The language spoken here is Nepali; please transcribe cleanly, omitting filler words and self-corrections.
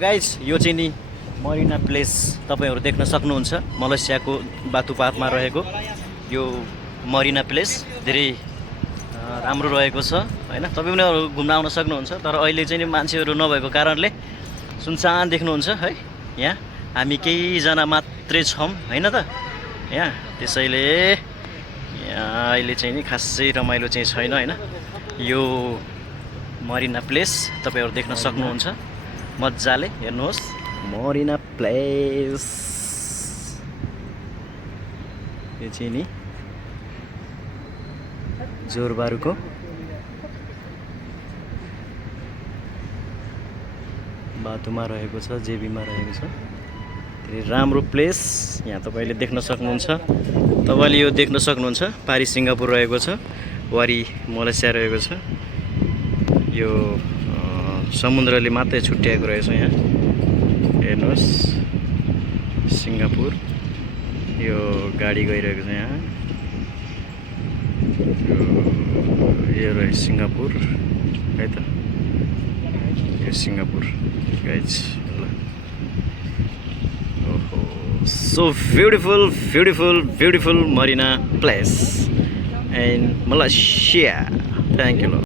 गाइज यो चाहिँ नि मरिना प्लेस तपाईँहरू देख्न सक्नुहुन्छ मलेसियाको बातुपातमा रहेको यो मरिना प्लेस धेरै राम्रो रहेको छ हैन। तपाईँ पनि घुम्न आउन सक्नुहुन्छ। तर अहिले चाहिँ नि मान्छेहरू नभएको कारणले सुनसान देख्नुहुन्छ है। यहाँ हामी केहीजना मात्रै छौँ हैन त यहाँ, त्यसैले यहाँ अहिले चाहिँ नि खासै रमाइलो चाहिँ छैन हैन। यो मरिना प्लेस तपाईँहरू देख्न सक्नुहुन्छ मजाले हेर्नुहोस् मरिना प्लेस। यो चाहिँ नि जोरबारुको बाटोमा रहेको छ, जेबीमा रहेको छ। धेरै राम्रो प्लेस यहाँ तपाईँले देख्न सक्नुहुन्छ। तपाईँले यो देख्न सक्नुहुन्छ पारी सिङ्गापुर रहेको छ, वारी मलेसिया रहेको छ। यो समुद्रले मात्रै छुट्याएको रहेछ। यहाँ हेर्नुहोस् सिङ्गापुर, यो गाडी गइरहेको छ यहाँ। यो रह्यो सिङ्गापुर है त, यो सिङ्गापुर गाइज। ओहो so beautiful beautiful beautiful marina place in Malaysia. Thank you.